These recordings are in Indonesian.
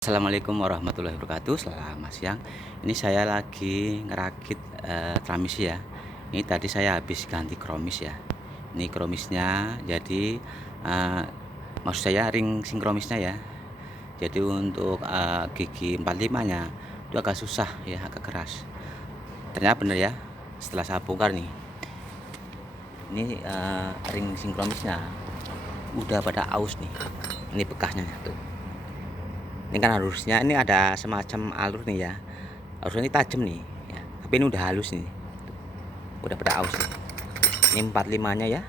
Assalamualaikum warahmatullahi wabarakatuh. Selamat siang. Ini saya lagi ngerakit transmisi ya. Ini tadi saya habis ganti kromis ya. Ini kromisnya, jadi maksud saya ring sinkromisnya ya. Jadi untuk gigi 45-nya itu agak susah ya, agak keras. Ternyata bener ya. Setelah saya bongkar nih, ini ring sinkromisnya udah pada aus nih. Ini bekasnya tuh. Ini kan harusnya ini ada semacam alur nih ya, harusnya ini tajam nih ya, tapi ini udah halus nih, udah pada aus nih. Ini 45-nya ya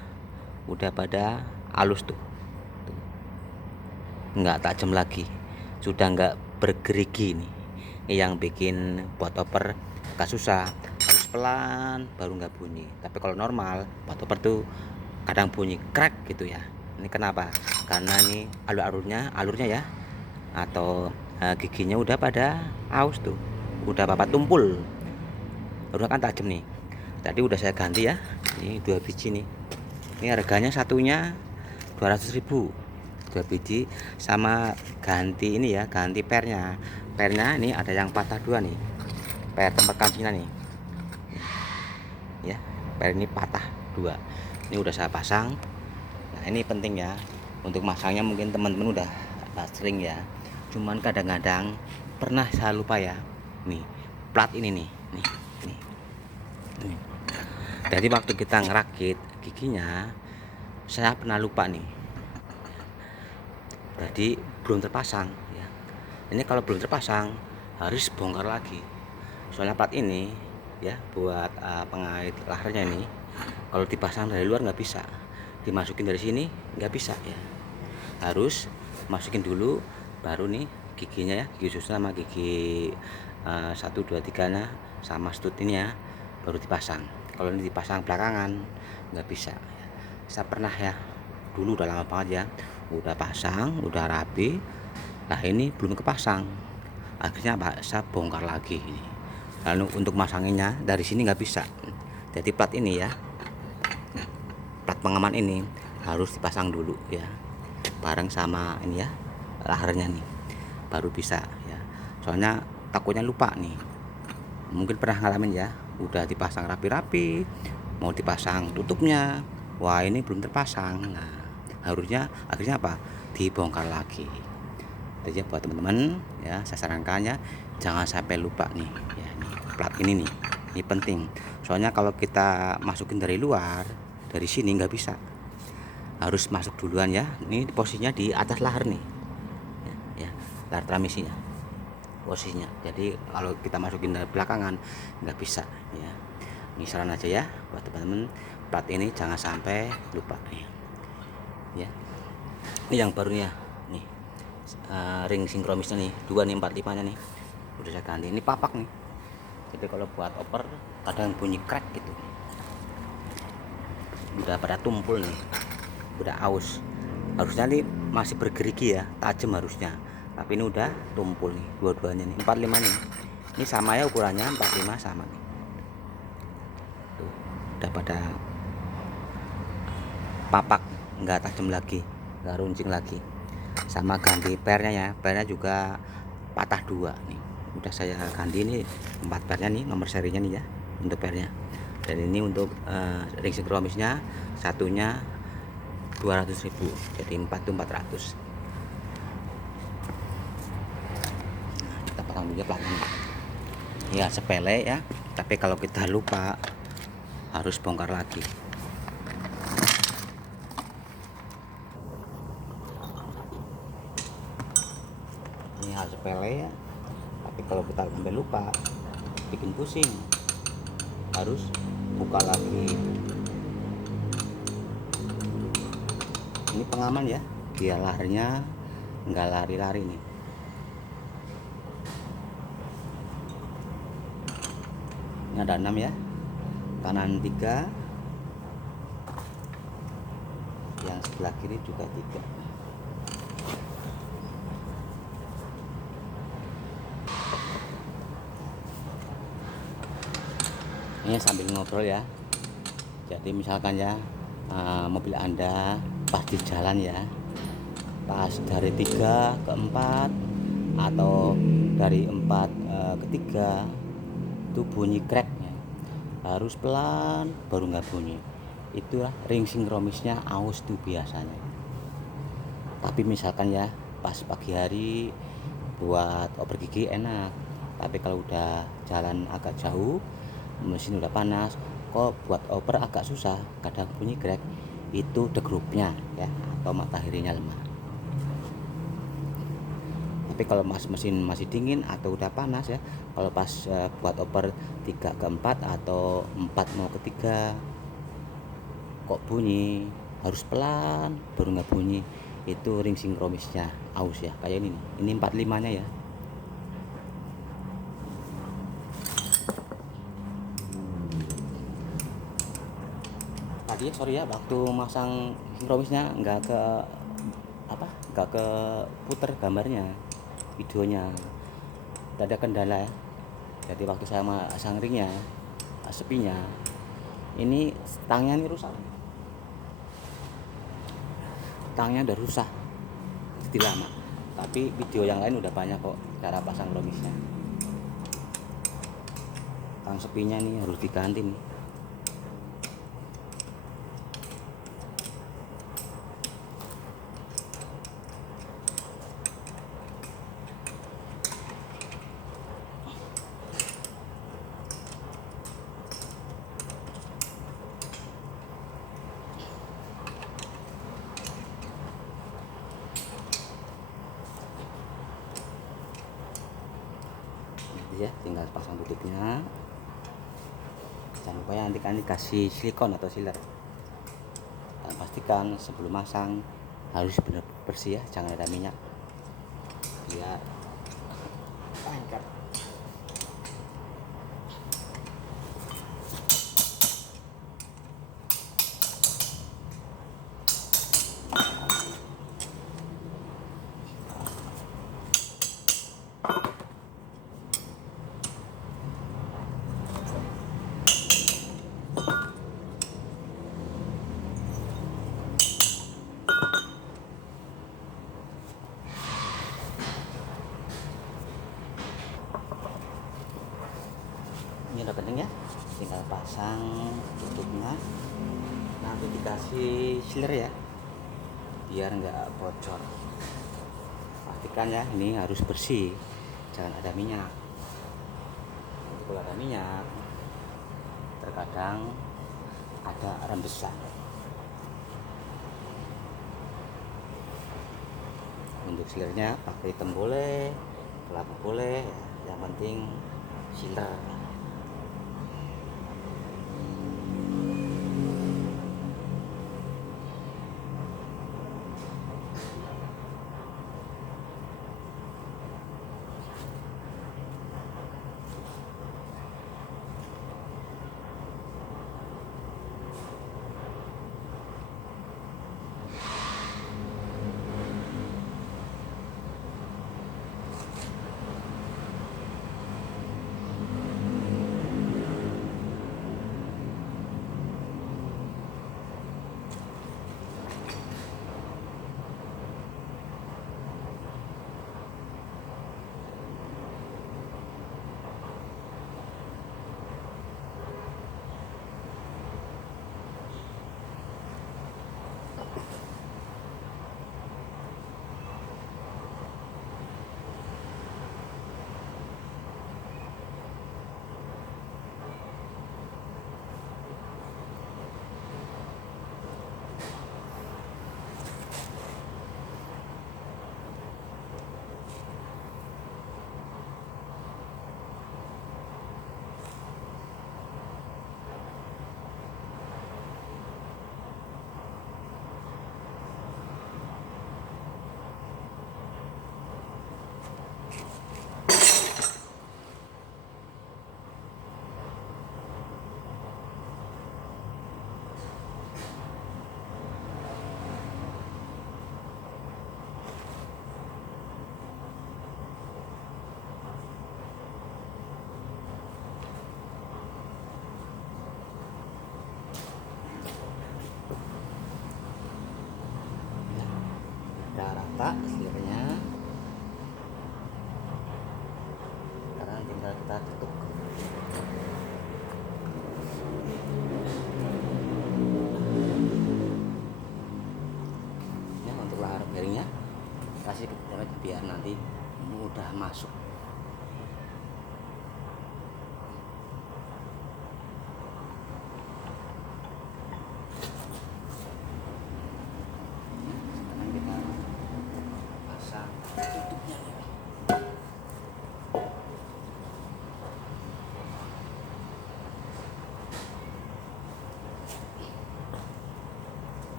udah pada halus tuh, nggak tajam lagi, sudah nggak bergerigi nih. Ini yang bikin buat oper agak susah, harus pelan baru nggak bunyi. Tapi kalau normal buat oper tuh kadang bunyi crack gitu ya. Ini kenapa? Karena ini alurnya ya, atau giginya udah pada aus tuh, udah papat tumpul, udah kan tajam nih. Tadi udah saya ganti ya, ini 2 biji nih. Ini harganya satunya 200.000, 2 biji, sama ganti ini ya, ganti pernya. Pernya ini ada yang patah 2 nih, per tempat kancingnya nih ya, per ini patah 2. Ini udah saya pasang. Nah ini penting ya, untuk masangnya mungkin teman-teman udah sering ya, cuman kadang-kadang pernah saya lupa ya. Nih plat ini nih. Jadi waktu kita ngerakit giginya saya pernah lupa nih, jadi belum terpasang ya. Ini kalau belum terpasang harus bongkar lagi, soalnya plat ini ya buat pengait laharnya ini, kalau dipasang dari luar nggak bisa, dimasukin dari sini nggak bisa ya, harus masukin dulu baru nih giginya ya, gigi susu sama gigi 1, 2, 3 nya sama stut ini ya, baru dipasang. Kalau ini dipasang belakangan nggak bisa. Saya pernah ya, dulu udah lama banget ya, udah pasang udah rapi, nah ini belum kepasang, akhirnya saya bongkar lagi ini. Lalu untuk masanginnya dari sini nggak bisa, jadi plat ini ya, plat pengaman ini harus dipasang dulu ya, bareng sama ini ya, laharnya nih, baru bisa ya. Soalnya takutnya lupa nih, mungkin pernah ngalamin ya, udah dipasang rapi-rapi, mau dipasang tutupnya, wah ini belum terpasang. Nah harusnya akhirnya apa, dibongkar lagi. Jadi buat teman-teman ya, saya sarankan ya, jangan sampai lupa nih ya, nih plat ini nih, ini penting. Soalnya kalau kita masukin dari luar, dari sini nggak bisa, harus masuk duluan ya. Ini posisinya di atas lahar nih ya, lahar transmisinya posisinya. Jadi kalau kita masukin dari belakangan nggak bisa ya. Ini saran aja ya buat teman-teman, plat ini jangan sampai lupa nih ya. Ini yang barunya nih, ring sinkromisnya nih 2 nih, 45 nya nih udah saya ganti. Ini papak nih, jadi kalau buat oper kadang bunyi crack gitu, udah pada tumpul nih, udah aus. Harusnya nih masih bergerigi ya, tajam harusnya, tapi ini udah tumpul nih dua-duanya nih. 45 nih, ini sama ya ukurannya, 45 sama nih tuh, udah pada papak, nggak tajam lagi, nggak runcing lagi. Sama ganti pernya ya, pernya juga patah 2 nih, udah saya ganti ini 4 pernya nih, nomor serinya nih ya untuk pernya. Dan ini untuk ring sinkromisnya satunya 200.000, jadi 4 tuh 400. Nah, kita pasang dulu platnya ya, sepele ya, tapi kalau kita lupa harus bongkar lagi. Ini hal sepele ya, tapi kalau kita sampai lupa bikin pusing, harus buka lagi. Ini pengaman ya, biar laharnya nggak lari-lari nih. Ini ada 6 ya, kanan 3, yang sebelah kiri juga 3. Ini sambil ngobrol ya, jadi misalkan ya mobil Anda pas di jalan ya, pas dari 3 ke 4 atau dari 4 ke 3 itu bunyi cracknya harus pelan baru nggak bunyi. Itulah ring sinkronisnya aus tuh biasanya. Tapi misalkan ya pas pagi hari buat oper gigi enak, tapi kalau udah jalan agak jauh, mesin udah panas, kok buat oper agak susah, kadang bunyi crack. Itu degrupnya ya, atau mataharinya lemah. Tapi kalau mesin masih dingin atau udah panas ya, kalau pas buat oper 3 ke 4 atau 4 mau ke 3 kok bunyi, harus pelan baru nggak bunyi. Itu ring sinkronisnya aus ya, kayak ini nih. Ini 45 nya ya. Tadi ya sorry ya, waktu masang sinkronisnya nggak ke puter gambarnya, videonya ada kendala ya. Jadi waktu saya masang ringnya, sepinya ini stangnya ini rusak, stangnya udah rusak jadi lama. Tapi video yang lain udah banyak kok cara pasang kromisnya. Stang sepinya nih harus diganti nih. Ya tinggal pasang tutupnya. Jangan lupa ya nanti kan dikasih silikon atau sealer. Dan pastikan sebelum masang harus benar bersih ya, jangan ada minyak biar lengket. Ini udah kening ya, tinggal pasang tutupnya. Nanti dikasih sealer ya biar nggak bocor. Pastikan ya ini harus bersih, jangan ada minyak. Kalau ada minyak terkadang ada rembesan. Untuk sealernya pakai hitam boleh, kelapa boleh, yang penting sealer. Udah rata sealernya. udah masuk. Sekarang kita pasang tutupnya ya.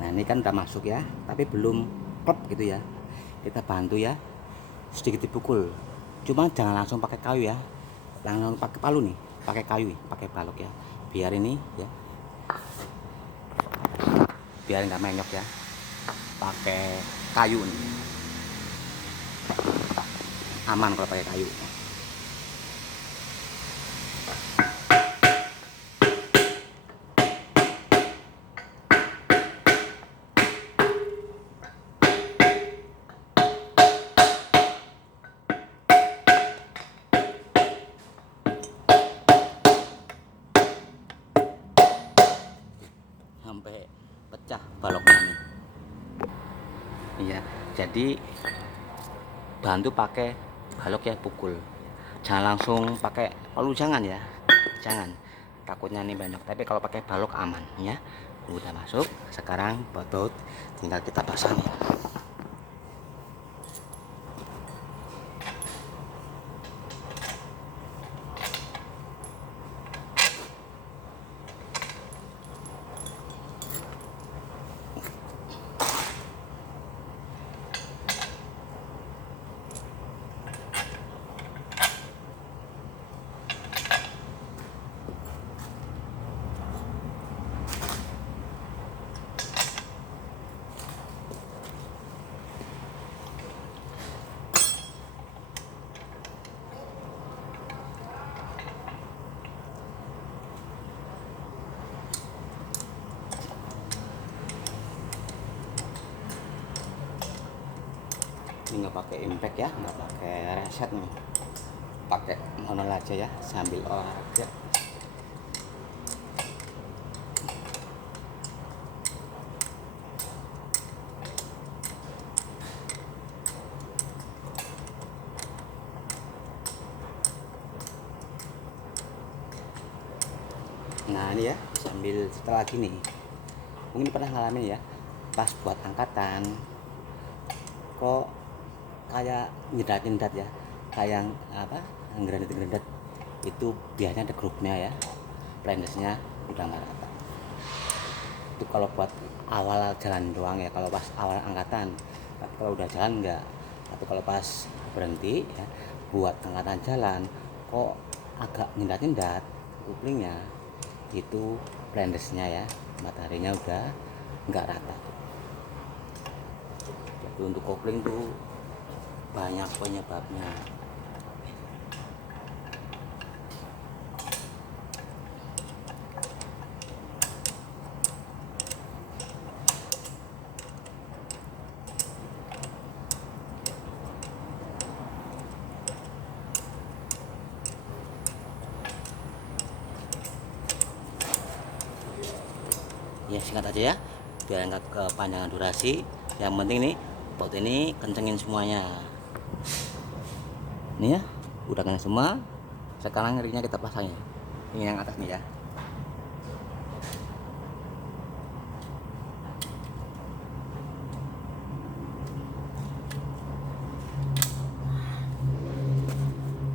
Nah ini kan udah masuk ya, tapi belum klep gitu ya. Kita bantu ya, sedikit dipukul. Cuma jangan langsung pakai kayu ya, langsung pakai palu nih, pakai kayu, pakai balok ya. Biar ini ya, biar nggak menyok ya. Pakai kayu nih, aman kalau pakai kayu. Sampai pecah baloknya ini. Iya, jadi bantu pakai balok ya, pukul. Jangan langsung pakai palu, jangan ya, jangan. Takutnya nih banyak. Tapi kalau pakai balok aman ya. Udah masuk. Sekarang botot tinggal kita pasang ya. Ini nggak pakai impact ya, nggak pakai reset nih, pakai manual aja ya sambil olahraga. Nah ini ya, sambil setelah gini mungkin pernah ngalamin ya, pas buat angkatan kok kayak nyedat-nyedat ya, kayak apa, ngerendet-ngerendet. Itu biasanya ada grupnya ya, planesnya udah nggak rata. Itu kalau buat awal jalan doang ya, kalau pas awal angkatan. Tapi kalau udah jalan enggak. Tapi kalau pas berhenti ya, buat angkatan jalan kok agak nyedat-nyedat kuplingnya, itu planesnya ya, mataharinya udah nggak rata. Jadi untuk kopling tuh banyak penyebabnya. Ya singkat aja ya, biar nggak kepanjangan durasi. Yang penting nih pot ini kencengin semuanya. Ini ya, udah kenceng semua. Sekarang ringnya kita pasang ya. Ini yang atas nih ya.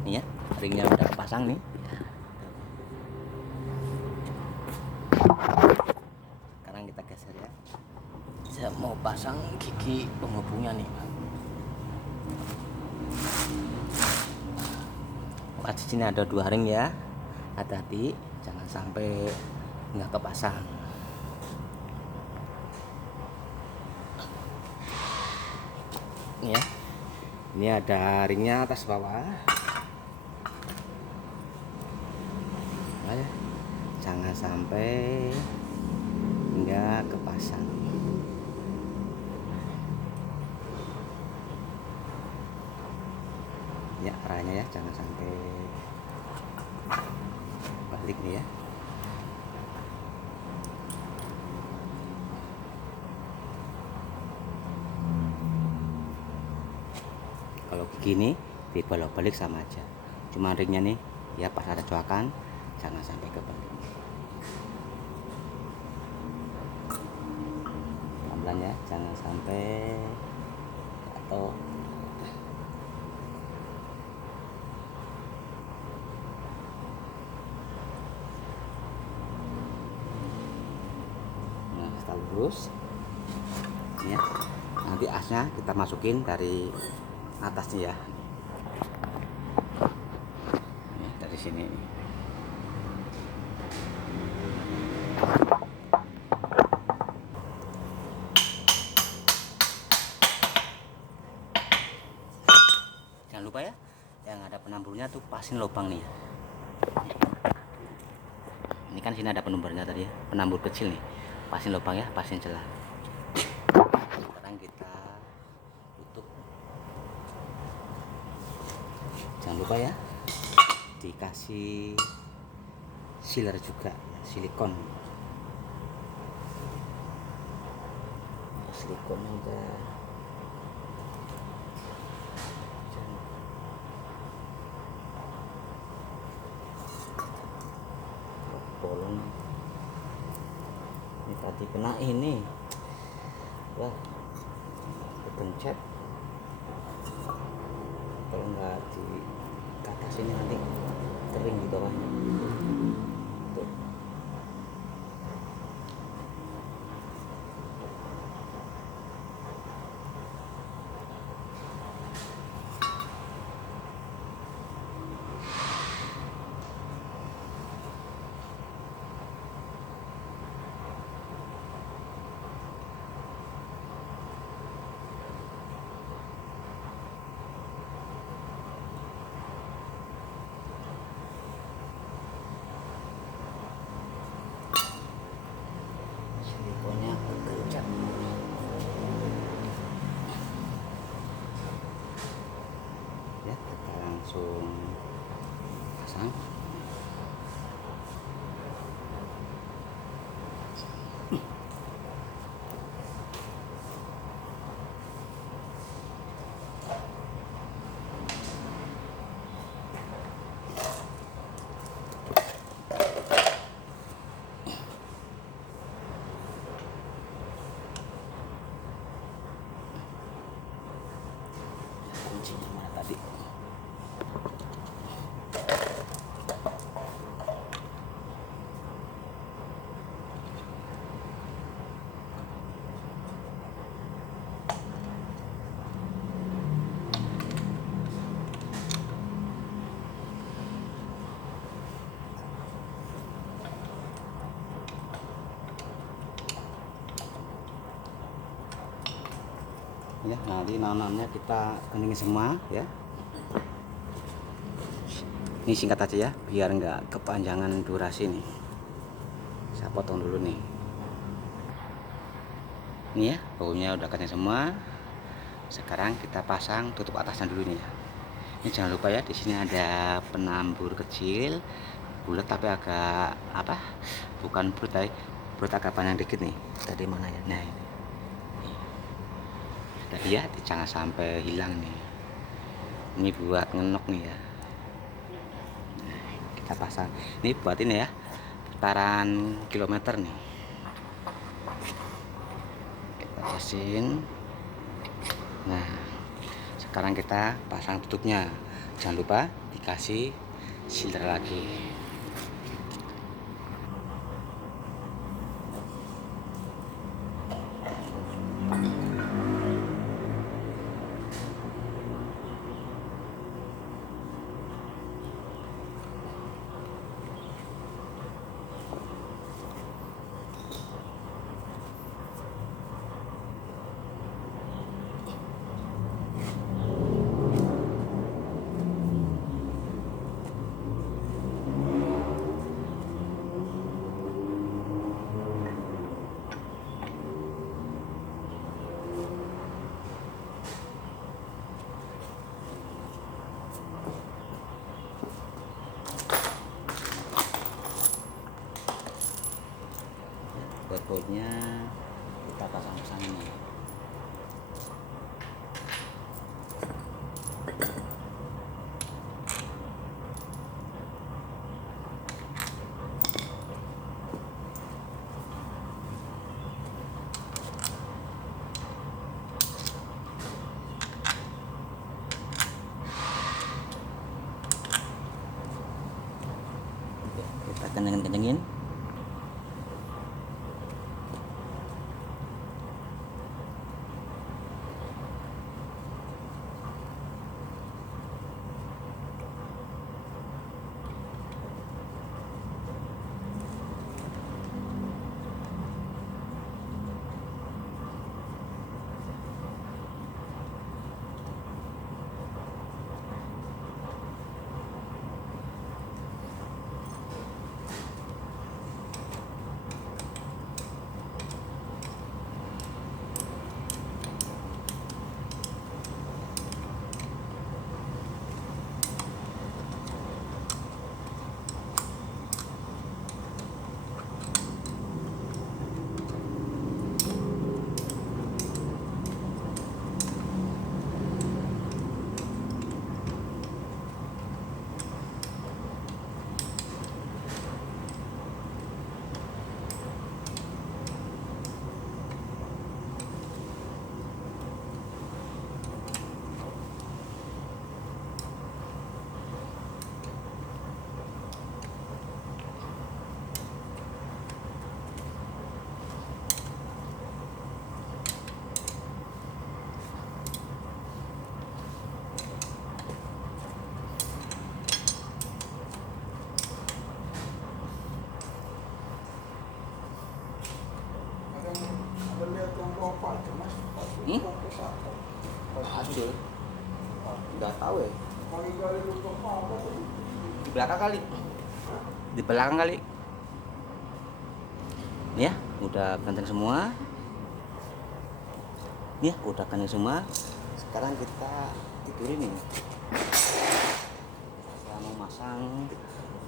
Ini ya, ringnya udah pasang nih. Sekarang kita geser ya. Saya mau pasang gigi penghubungnya nih. Di sini ada 2 ring ya, hati-hati jangan sampai nggak kepasang. Ini ya, ini ada ringnya atas bawah. Nah, ya. Jangan sampai nggak kepasang. Ya arahnya ya, jangan sampai klik nih ya. Kalau gini dibolak-balik sama aja, cuma ringnya nih ya pas ada coakan jangan sampai kebalik. Pelan-pelan ya, jangan sampai jatuh. Nah, setelah lurus ya, nanti asnya kita masukin dari atasnya ya. Nih, dari sini. Jangan lupa ya, yang ada penamburnya tuh pasin lubang nih ya. Ini kan sini ada penamburnya tadi ya, penambur kecil nih, pasin lubang ya, pasin celah. Sekarang kita tutup. Jangan lupa ya, dikasih sealer juga, silikon. Silikonnya udah bolong. Ini tadi kena ini, wah, kepencet. Kalau nggak di atas ini nanti kering di bawahnya. Tuh. Silikonnya kekencet. Ya, kita langsung pasang. Kuncinya mana tadi? Ya, nanti naunannya kita keningin semua ya. Ini singkat aja ya, biar nggak kepanjangan durasi nih. Saya potong dulu nih. Ini ya, baunya udah kencang semua. Sekarang kita pasang tutup atasnya dulu nih ya. Ini jangan lupa ya, di sini ada penambur kecil, bulat tapi agak apa? Bukan bulat, bulat agak panjang dikit nih. Tadi mana ya? Nah ini. Tadi ya, jangan sampai hilang nih. Ini buat ngenok nih ya. Nah, kita pasang. Ini buat ini ya, putaran kilometer nih. Kita casin. Nah, sekarang kita pasang tutupnya. Jangan lupa dikasih sealer lagi. bautnya kita pasang-pasang ini. Kita kencengin. Hasil nggak tahu ya, di belakang kali, ini ya udah ganteng semua, ini ya udah ganteng semua. Sekarang kita tidurin ini, saya mau masang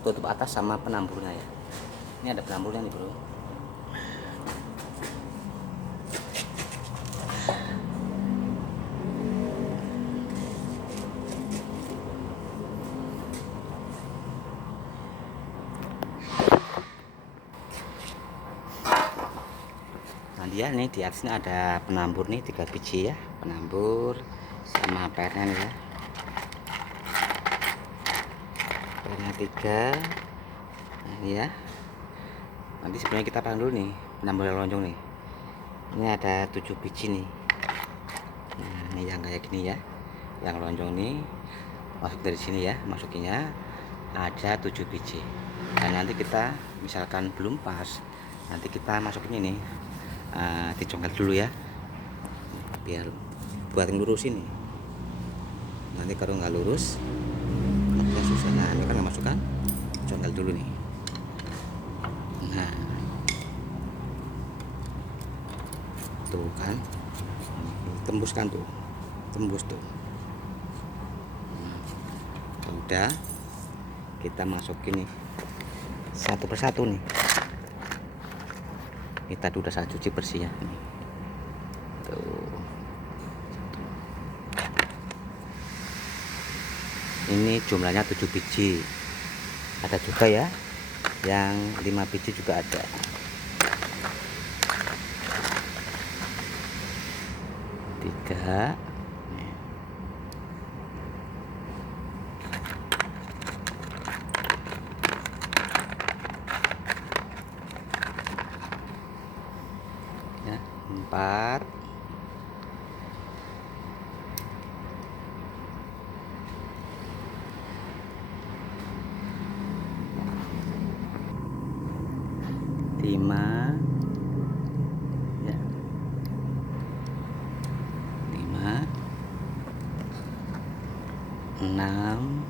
tutup atas sama penamburnya ya. Ini ada penamburnya nih bro. Ya, nih di atasnya ada penambur nih 3 biji ya, penambur sama pernya ya, pernya 3. Nah, ini ya, nanti sebenarnya kita pasang dulu nih penambur lonjong nih. Ini ada 7 biji nih. Nah, ini yang kayak gini ya, yang lonjong nih masuk dari sini ya, masukinya ada 7 biji. Dan nanti kita misalkan belum pas, nanti kita masukin ini dicongkel dulu ya, biar buat ngelurusin nih. Nanti kalau nggak lurus ya susah. Nah, ini kan nggak masuk kan, congkel dulu nih. Nah tuh kan, tembus tuh. Nah, udah kita masukin nih satu persatu nih. Kita udah saya cuci bersih ya. Tuh. Ini jumlahnya 7 biji. Ada juga ya yang 5 biji juga ada. Tiga. Ya, 4. 5 ya, 5, 6,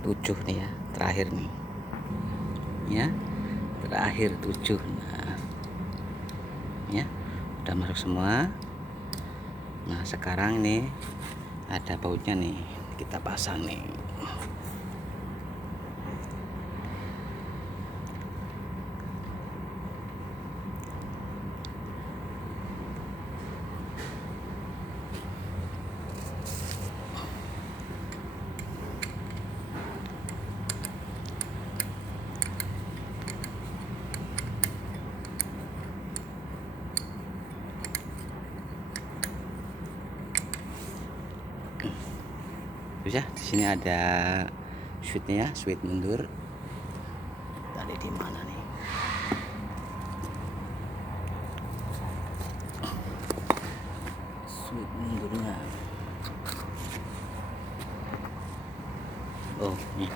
7 nih ya, terakhir nih ya, terakhir 7. Nah ya udah masuk semua. Nah sekarang nih ada bautnya nih, kita pasang nih. Bisa di sini ada switchnya, switch mundur. Tadi di mana nih? Switch mundurnya. Oh, nih.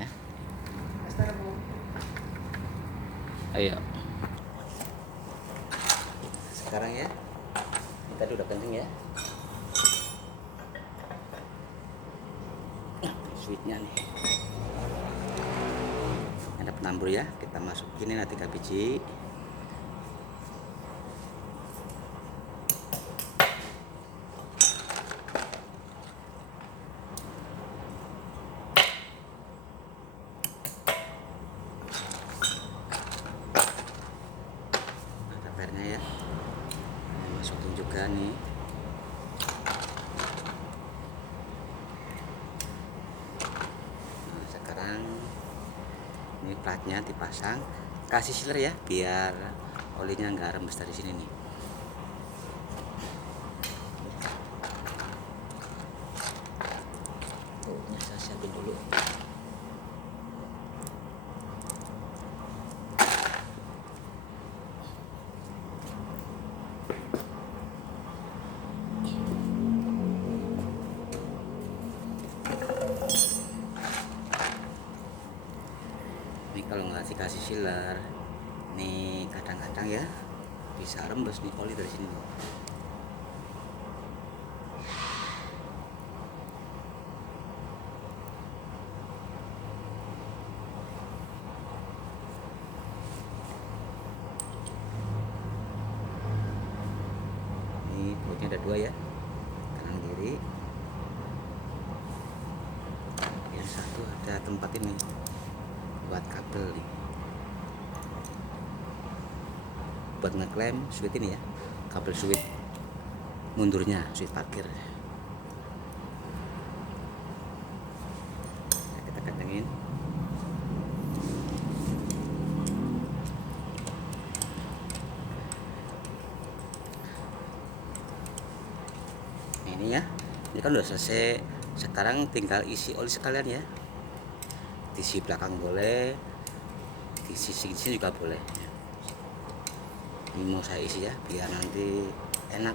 Ya. Ayo. Sekarang ya. Tadi udah kenceng ya. Switchnya nih. Ada penambur ya. Kita masukin ini 3 biji. Ada pernya ya. Masukin juga nih. Nah, sekarang ini platnya dipasang, kasih sealer ya biar olinya nggak rembes dari sini nih. Ini saya siapin dulu. Ini kalau nggak dikasih sealer, nih kadang-kadang ya bisa rembes nih oli dari sini. Ini bautnya ada 2 ya, kanan kiri. Yang satu ada tempat ini buat kabel nih, buat ngeklaim switch ini ya, kabel switch mundurnya, switch parkir. Nah, kita kencengin. Nah, ini ya, ini kan udah selesai. Sekarang tinggal isi oli sekalian ya, di sisi belakang boleh, di sisi sini juga boleh. Ini mau saya isi ya biar nanti enak.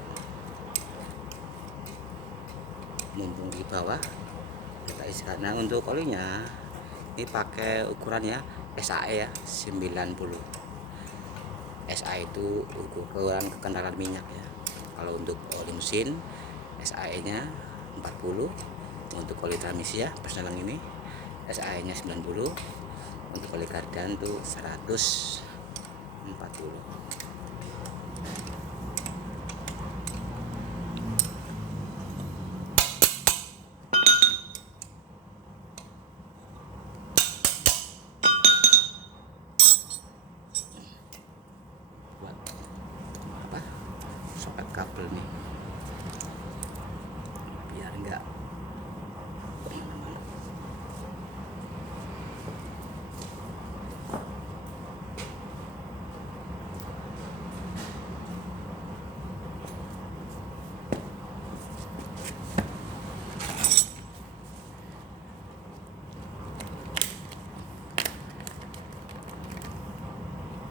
Mumpung di bawah kita isi. Karena untuk olinya ini pakai ukurannya SAE ya, 90. SAE itu ukuran kekentalan minyak ya. Kalau untuk oli mesin SAE nya 40. Untuk oli transmisi ya perselang ini SAE nya 90. Untuk oli kardan tuh 140. Buat apa? Soket kabel nih biar enggak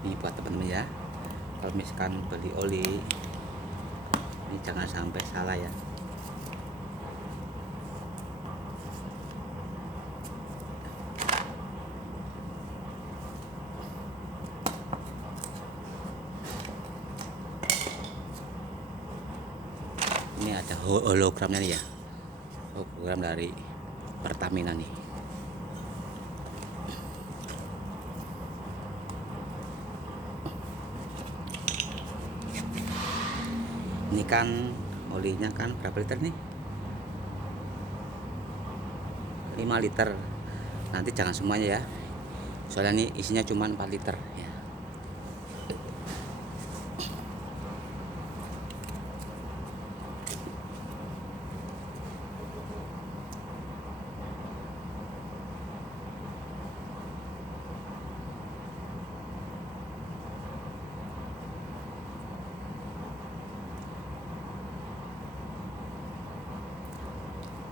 ini buat teman-teman ya, kalau misalkan beli oli ini jangan sampai salah ya. Ini ada hologramnya nih ya, hologram dari Pertamina nih. Ini kan olinya kan berapa liter nih? 5 liter. Nanti jangan semuanya ya, soalnya ini isinya cuma 4 liter ya.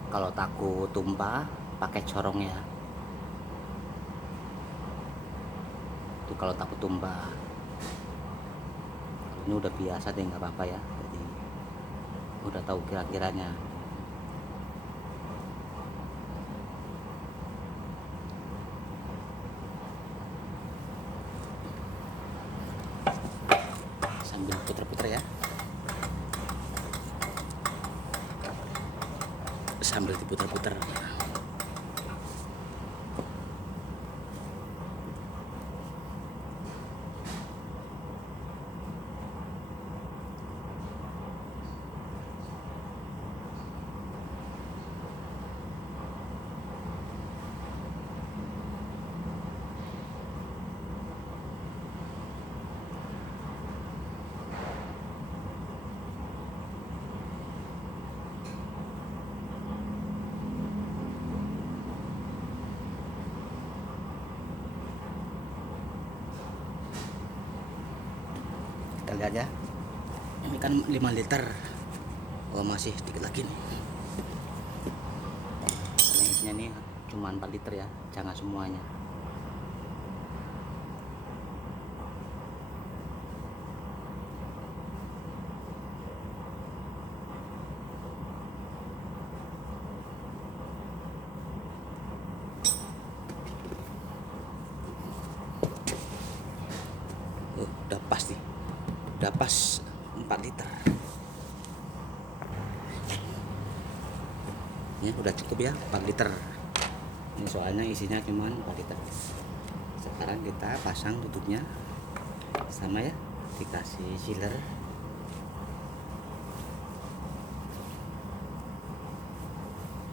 Kalau takut tumpah pakai corongnya. Itu kalau takut tumpah. Ini udah biasa deh, nggak apa-apa ya. Jadi udah tahu kira-kiranya. Sambil puter-puter ya. Sambil diputer-puter. Kita lihat ya, ini kan 5 liter. Oh, masih sedikit lagi nih. Ini isinya nih cuma 4 liter ya, jangan semuanya. Udah pas nih, udah pas 4 liter ya, udah cukup ya 4 liter. Ini soalnya isinya cuma 4 liter. Sekarang kita pasang tutupnya sama ya, dikasih sealer.